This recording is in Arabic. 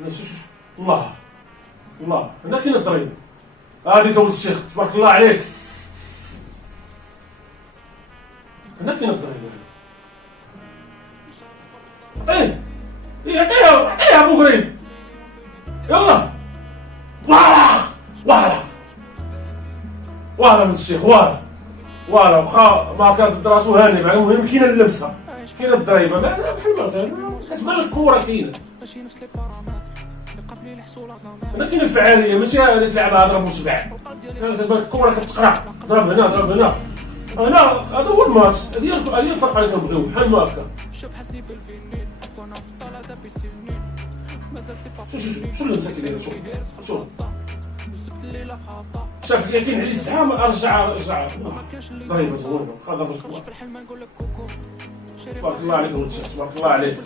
هنا شوف الله الله، هنا كاين الضريبه. هذيك ولد الشيخ تبارك الله عليك، هنا كاين الضريبه. عطيه عطيه ابو قريب، يلا واه ولد الشيخ واه واخا ما كانت راسو هاني مع المهم كاينه اللمسه، كاينه الضريبه بحال ما كتبان الكوره كاينه. هنا كاينه الفعاليه، ماشي هذيك لعبه ضرب وسبع، كتبان الكوره كتقرع ضرب هنا ضرب هنا هنا. هذا هو الماتش، هذه الفرقه اللي كنبغيو بحال ما هكا. شو اللمسه كي دايره؟ شوف شاف كاين عليه الزحام، رجع ضريبه زوينه واخا ضربه تبارك الله عليك ولد الشيخ، تبارك الله عليك.